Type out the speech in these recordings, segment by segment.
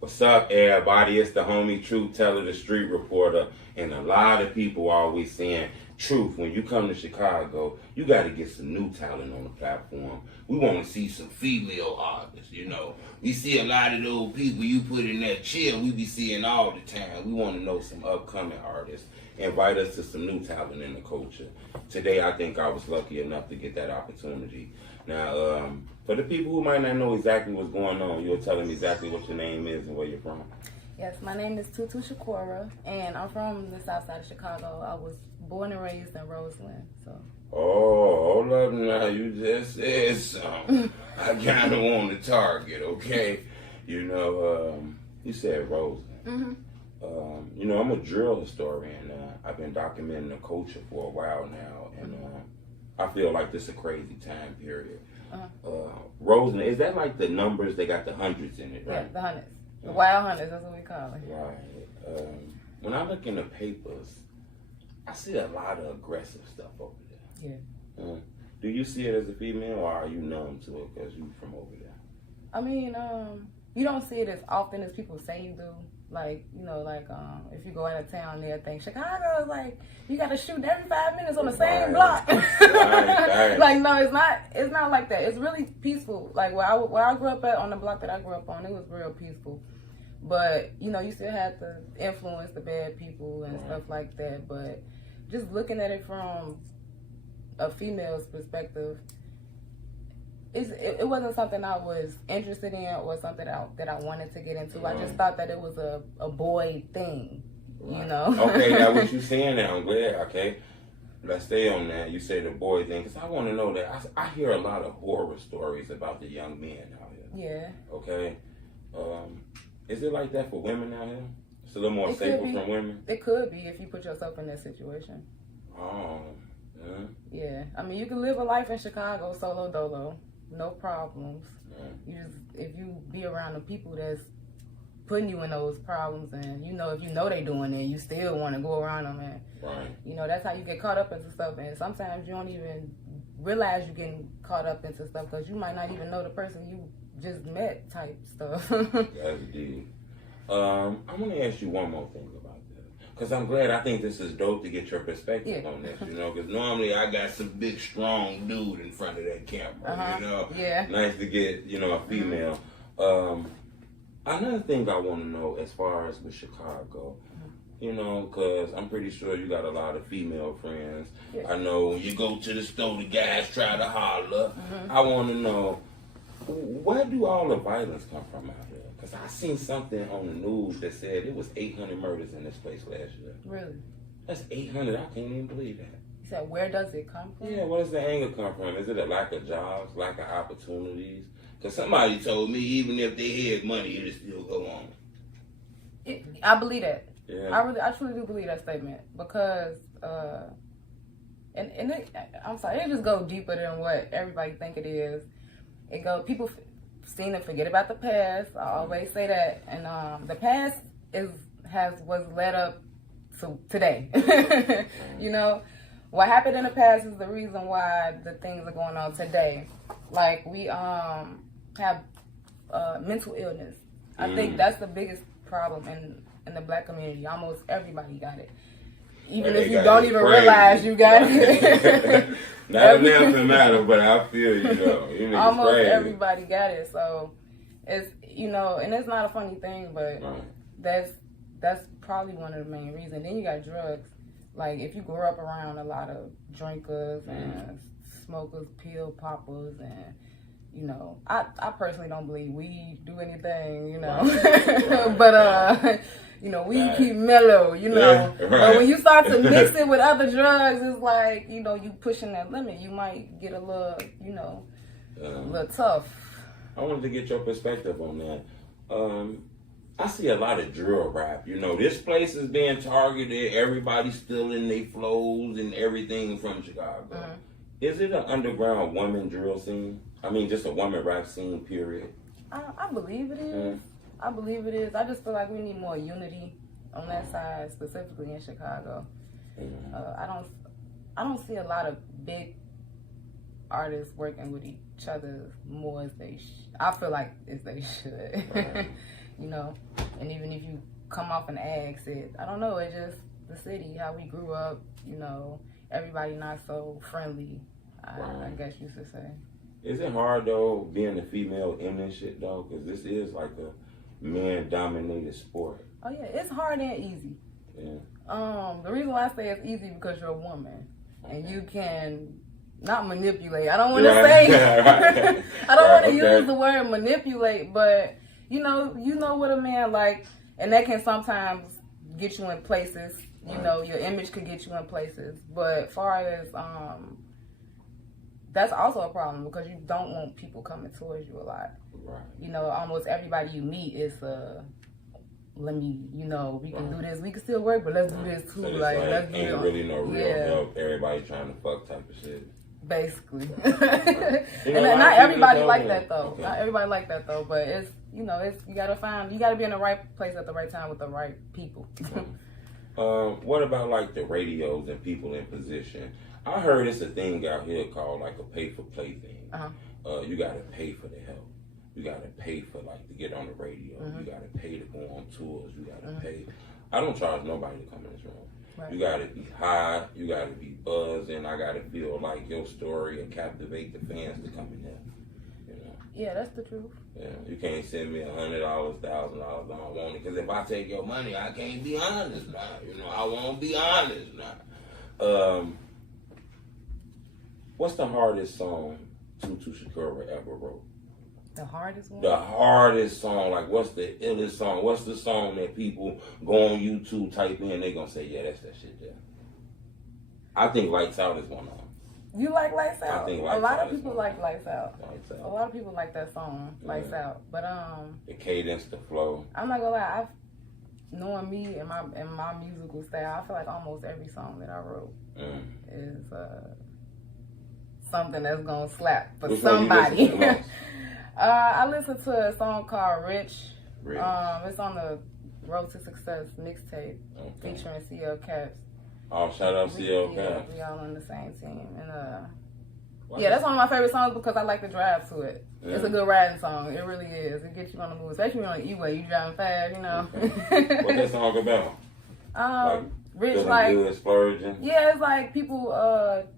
What's up, everybody? It's the homie Truth Teller, the street reporter, and a lot of people always saying, Truth, when you come to Chicago, you got to get some new talent on the platform. We want to see some female artists, you know. We see a lot of those people you put in that chair, we be seeing all the time. We want to know some upcoming artists. Invite us to some new talent in the culture. Today, I think I was lucky enough to get that opportunity. Now, for the people who might not know exactly what's going on, you'll tell them exactly what your name is and where you're from. Yes, my name is Tutu Shakura, and I'm from the south side of Chicago. I was born and raised in Roseland, so. Oh, hold up now, you just said something. I kind of want to target, okay? You know, you said Roseland. Mm-hmm. You know, I'm a drill historian. I've been documenting the culture for a while now, and I feel like this is a crazy time period. Roseland, is that like the numbers? They got the hundreds in it, right? Yeah, the hundreds. The wild hundreds, that's what we call it. Right. When I look in the papers, I see a lot of aggressive stuff over there. Yeah. Do you see it as a female, or are you numb to it because you from over there? I mean, you don't see it as often as people say you do. Like, you know, like if you go out of town, they'll think Chicago is like you got to shoot every 5 minutes on the same block. Right. Like, no, it's not like that. It's really peaceful. Like where I grew up at, on the block that I grew up on, it was real peaceful. But you know, you still had to influence the bad people and stuff like that. But just looking at it from a female's perspective, it wasn't something I was interested in or something that I wanted to get into. I just thought that it was a boy thing, you know. Okay, now what you saying now, I'm glad. Okay, let's stay on that. You say the boy thing, because I want to know that. I hear a lot of horror stories about the young men out here. Yeah. Okay. Is it like that for women out here? It's a little more safer from women? It could be if you put yourself in that situation. Oh, yeah. Yeah. I mean, you can live a life in Chicago solo dolo. No problems. You just, if you be around the people that's putting you in those problems, and you know, if you know they doing it, you still want to go around them, and you know, that's how you get caught up into stuff. And sometimes you don't even realize you're getting caught up into stuff because you might not even know the person you just met, type stuff. That's deep. I want to ask you one more thing about that, because I'm glad. I think this is dope to get your perspective on this, you know, because normally I got some big, strong dude in front of that camera, you know. Yeah. Nice to get, you know, a female. Another thing I want to know as far as with Chicago, you know, because I'm pretty sure you got a lot of female friends. Yeah. I know when you go to the store, the guys try to holler. I want to know, where do all the violence come from out here? Because I seen something on the news that said it was 800 murders in this place last year. Really? That's 800. I can't even believe that. You said, where does it come from? Yeah, where does the anger come from? Is it a lack of jobs, lack of opportunities? Because somebody told me even if they had money, it'll still go on. I believe that. Yeah. I truly do believe that statement because, I'm sorry, it just goes deeper than what everybody think it is. People seem to forget about the past. I always say that, and the past was led up to today. You know, what happened in the past is the reason why the things are going on today. Like we have mental illness. I think that's the biggest problem in the black community. Almost everybody got it. Even if you don't even realize you got it. Not enough to matter, but I feel you though. Almost everybody got it. So it's, you know, and it's not a funny thing, but that's probably one of the main reasons. Then you got drugs. Like if you grew up around a lot of drinkers and smokers, pill poppers, and you know, I personally don't believe weed do anything, you know. But you know, weed keep mellow, you know. But when you start to mix it with other drugs, it's like, you know, you pushing that limit. You might get a little, you know, a little tough. I wanted to get your perspective on that. I see a lot of drill rap. You know, this place is being targeted. Everybody's stealing their flows and everything from Chicago. Is it an underground woman drill scene? I mean, just a woman rap scene, period? I believe it is. I believe it is. I just feel like we need more unity on that side, specifically in Chicago. I don't see a lot of big artists working with each other more as they I feel like as they should. Right. You know, and even if you come off and ask it, I don't know, it's just the city, how we grew up, you know, everybody not so friendly, I guess you should say. Is it hard though being a female in this shit though? Because this is like a man-dominated sport. Oh yeah, it's hard and easy. Yeah. The reason why I say it's easy because you're a woman and you can not manipulate. I don't want to say. Right. I don't want to use the word manipulate, but you know what a man like, and that can sometimes get you in places. You know, your image could get you in places, but far as that's also a problem because you don't want people coming towards you a lot. Right. You know, almost everybody you meet is let me, you know, we can do this. We can still work, but let's do this too. So like let's do ain't it. really no real help. Everybody trying to fuck type of shit. Basically. Right. You know, And not everybody like that that though. Okay. Not everybody like that though. But it's, you know, it's you gotta be in the right place at the right time with the right people. What about like the radios and people in position? I heard it's a thing out here called like a pay for play thing. You gotta pay for the help. You gotta pay for like to get on the radio. You gotta pay to go on tours. You gotta pay. I don't charge nobody to come in this room. Right. You gotta be high. You gotta be buzzing. I gotta feel like your story and captivate the fans to come in there. You know. Yeah, that's the truth. Yeah, you can't send me $100, $1,000. I don't want it because if I take your money, I can't be honest now. You know, I won't be honest now. What's the hardest song Tutu Shakura ever wrote? The hardest one? The hardest song. Like, what's the illest song? What's the song that people go on YouTube, type in, they gonna say, yeah, that's that shit there. I think Lights Out is one of them. You like Lights Out? I think a lot of people like Lights Out. Lights Out. A lot of people like that song, Lights Out. But the cadence, the flow. I'm not gonna lie, knowing me and my musical style, I feel like almost every song that I wrote is something that's gonna slap for somebody. I listened to a song called Rich. It's on the Road to Success mixtape featuring CL Caps. Oh, shout out CL Caps. We all on the same team. And yeah, that's one of my favorite songs because I like the drive to it. Yeah. It's a good riding song. It really is. It gets you on the move, especially on the E-way. You driving fast, you know. What's that song about? Like, Rich, like, good, splurging. Yeah, it's like people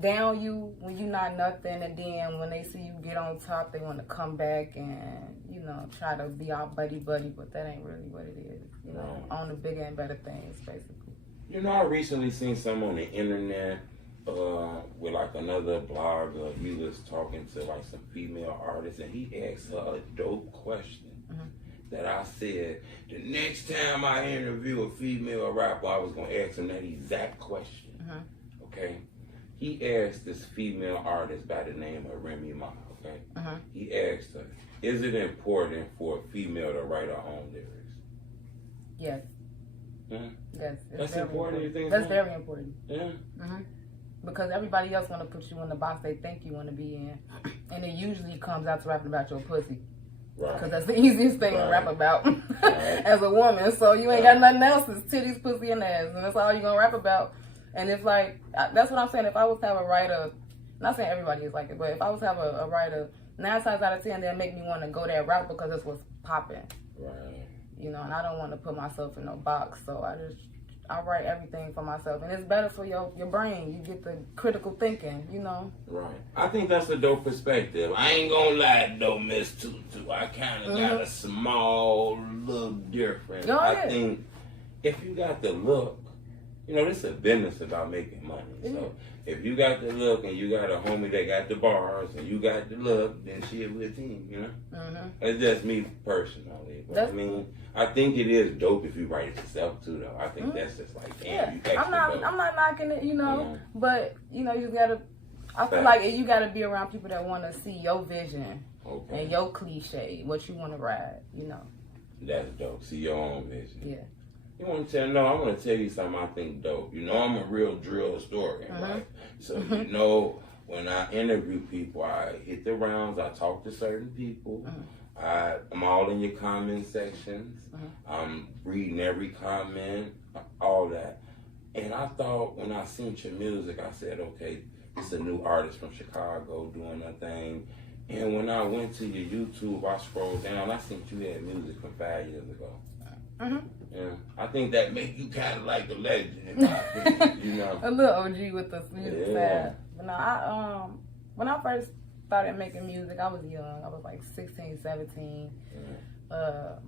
down you when you not nothing, and then when they see you get on top, they want to come back and, you know, try to be all buddy, but that ain't really what it is. You know, on the bigger and better things, basically. You know, I recently seen something on the internet with like another blogger. He was talking to like some female artists, and he asked her a dope question. That I said, the next time I interview a female rapper, I was going to ask him that exact question. Okay? He asked this female artist by the name of Remy Ma, okay? He asked her, is it important for a female to write her own lyrics? Yes. Yes. That's important? You think that's very important. Yeah? Because everybody else want to put you in the box they think you want to be in. And it usually comes out to rapping about your pussy. Because that's the easiest thing to rap about as a woman. So you ain't got nothing else. It's titties, pussy, and ass. And that's all you're going to rap about. And it's like, that's what I'm saying. If I was to have a writer, not saying everybody is like it, but if I was to have a writer, 9 times out of 10, they'll make me want to go that route because that's what's popping. Right. You know, and I don't want to put myself in no box. So I write everything for myself, and it's better for your brain. You get the critical thinking, you know. Right. I think that's a dope perspective. I ain't gonna lie though, Miss Tutu. I kind of got a small look different. I think if you got the look, you know, this is a business about making money. So if you got the look and you got a homie that got the bars and you got the look, then shit, we're a team, you know? It's just me personally. But I mean, I think it is dope if you write it yourself too, though. I think that's just like, damn, you extra dope. I'm not knocking it, you know, but, you know, you gotta, I feel like you gotta be around people that want to see your vision and your cliche, what you want to ride, you know. That's dope. See your own vision. Yeah. You want to tell? No, I want to tell you something I think dope. You know, I'm a real drill historian, right? So, you know, when I interview people, I hit the rounds, I talk to certain people. I'm all in your comment sections. I'm reading every comment, all that. And I thought when I seen your music, I said, okay, it's a new artist from Chicago doing a thing. And when I went to your YouTube, I scrolled down. I seen you had music from 5 years ago. Mm-hmm. Yeah, I think that make you kind of like the legend, in my opinion, you know. A little OG with the music side. But no, when I first started making music, I was young. I was like 16, 17.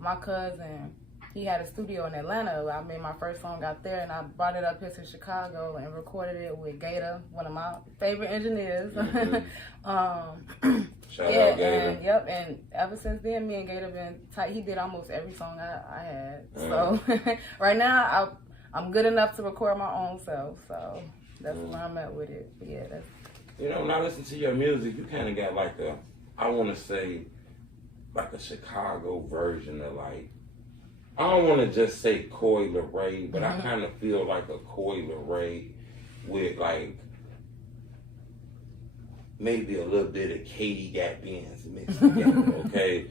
My cousin, he had a studio in Atlanta. I made my first song out there, and I brought it up here to Chicago and recorded it with Gator, one of my favorite engineers. Mm-hmm. Shout out Gator. And ever since then, me and Gator been tight. He did almost every song I had. So right now, I'm good enough to record my own self. So that's where I'm at with it. But yeah, that's. You know, when I listen to your music, you kind of got like I want to say, like a Chicago version of like, I don't want to just say Coi Leray, but I kind of feel like a Coi Leray with like maybe a little bit of Katie Got Bands mixed together, okay?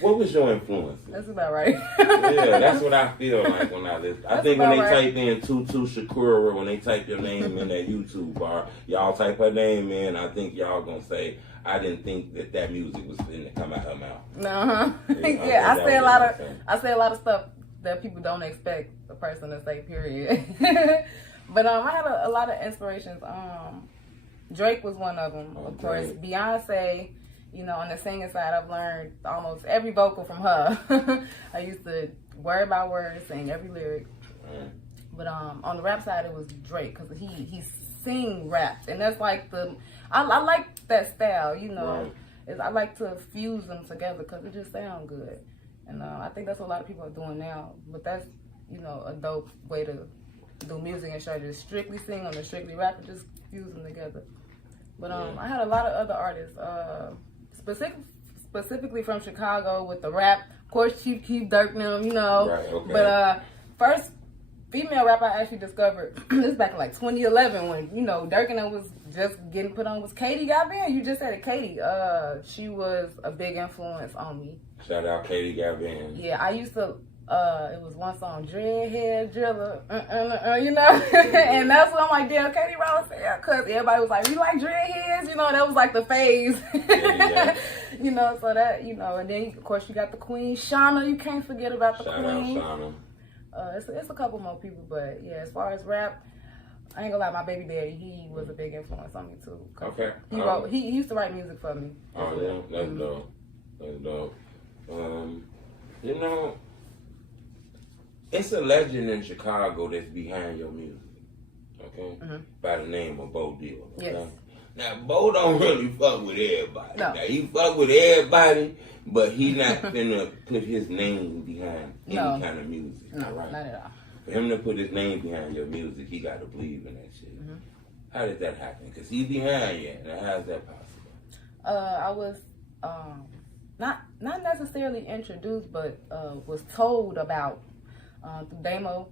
What was your influence? That's about right. Yeah, that's what I feel like when I listen. I think when they type in Tutu Shakura, when they type your name in that YouTube bar, y'all type her name in, I think y'all gonna say, I didn't think that music was going to come out her mouth. Yeah, I say a lot of stuff that people don't expect a person to say, period. But I had a lot of inspirations. Drake was one of them, of course. Beyonce, you know, on the singing side, I've learned almost every vocal from her. I used to word by word sing every lyric. But on the rap side, it was Drake, because he sing raps, and that's like I like that style, you know. I like to fuse them together because it just sounds good, and I think that's what a lot of people are doing now. But that's, you know, a dope way to do music, and try to strictly sing on the strictly rap and just fuse them together. But I had a lot of other artists, specifically from Chicago with the rap. Of course, Chief Keef, Dirk, them, you know. But first female rapper I actually discovered, this back in like 2011 when, you know, Dirk and them was just getting put on, was Katie Got Band. You just said it, Katie. She was a big influence on me. Shout out Katie Got Band. Yeah, I used to, it was one song, Dreadhead Driller, you know, and that's when I'm like, damn, Katie Rose, because everybody was like, we like dreadheads, you know, that was like the phase, you know, so that, you know, and then of course you got the Queen, Shauna, you can't forget about the Queen. Shout out Shauna. It's a couple more people, but yeah, as far as rap, I ain't gonna lie, my baby daddy, he was a big influence on me too. Okay. He used to write music for me. Oh yeah, that's dope. That's dope. You know, it's a legend in Chicago that's behind your music. Okay? By the name of Bo Deal. Okay? Yes. Now, Bo don't really fuck with everybody. No. Now, he fuck with everybody, but he not finna put his name behind any kind of music. No, right? Not at all. For him to put his name behind your music, he got to believe in that shit. How did that happen? Because he behind you. Now, how's that possible? I was not necessarily introduced, but was told about through Damo.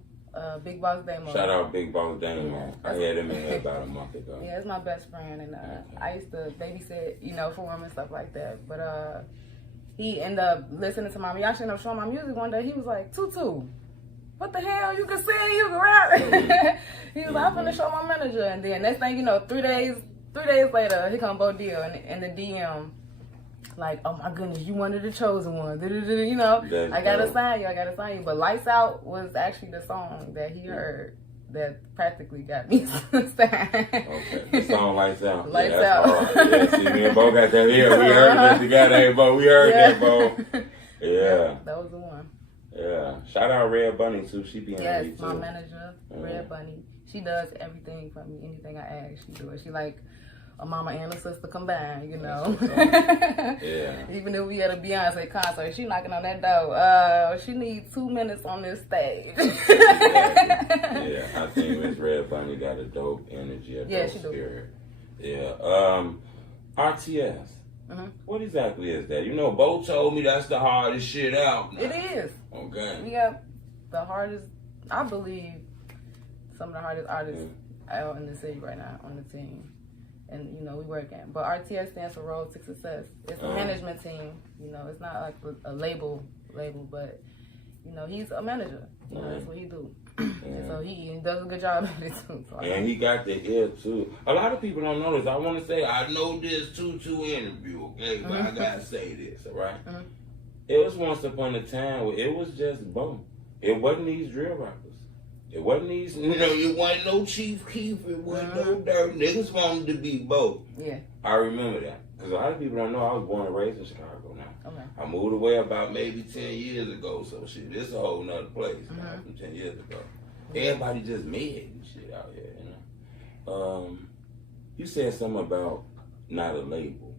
Big Boss Damo. Shout out Big Boss Damo. I had him in here about a month ago. Yeah, it's my best friend, and I used to babysit, you know, for him and stuff like that. But he ended up listening to my music. I ended up showing my music one day. He was like, Tutu, what the hell? You can sing, you can rap. He was like, I'm gonna show my manager, and then next thing you know, 3 days later, here come Bo Deal in the DM. Like, oh my goodness, you one of the chosen ones. You know, I gotta sign you. But Lights Out was actually the song that he heard that practically got me signed. Okay, the song Lights Out. Lights Out. Yeah, see, me and Bo got that here. We heard that together. Hey, Bo, we heard that, Bo. Yeah. That was the one. Yeah. Shout out Red Bunny, too. She be in there, too. Yes, my manager, Red Bunny. She does everything for me. Anything I ask, she do it. She like a mama and a sister combined, you know. Yeah. Even if we at a Beyonce concert, she knocking on that door. She needs 2 minutes on this stage. Yeah, I think Miss Red Bunny got a dope energy, a dope spirit. Yeah. RTS. What exactly is that? You know, Bo told me that's the hardest shit out now. It is. Okay. We got the hardest, I believe, some of the hardest artists out in the city right now on the team. And, you know, we working. But RTS stands for Road to Success. It's a management team. You know, it's not like a label, but, you know, he's a manager. You know, that's what he do. And so he does a good job at it too. So and he got the ear too. A lot of people don't know this. I want to say, I know this Tutu interview, okay? But I gotta say this, all right? It was once upon a time where it was just boom. It wasn't these drill rappers. It wasn't these, you know, it wasn't no Chief Keef. It wasn't no dirt. Niggas wanted to be both. Yeah. I remember that. Because a lot of people don't know I was born and raised in Chicago now. Okay. I moved away about maybe 10 years ago. So shit, this is a whole nother place now from 10 years ago. Everybody just mad and shit out here, you know. You said something about not a label.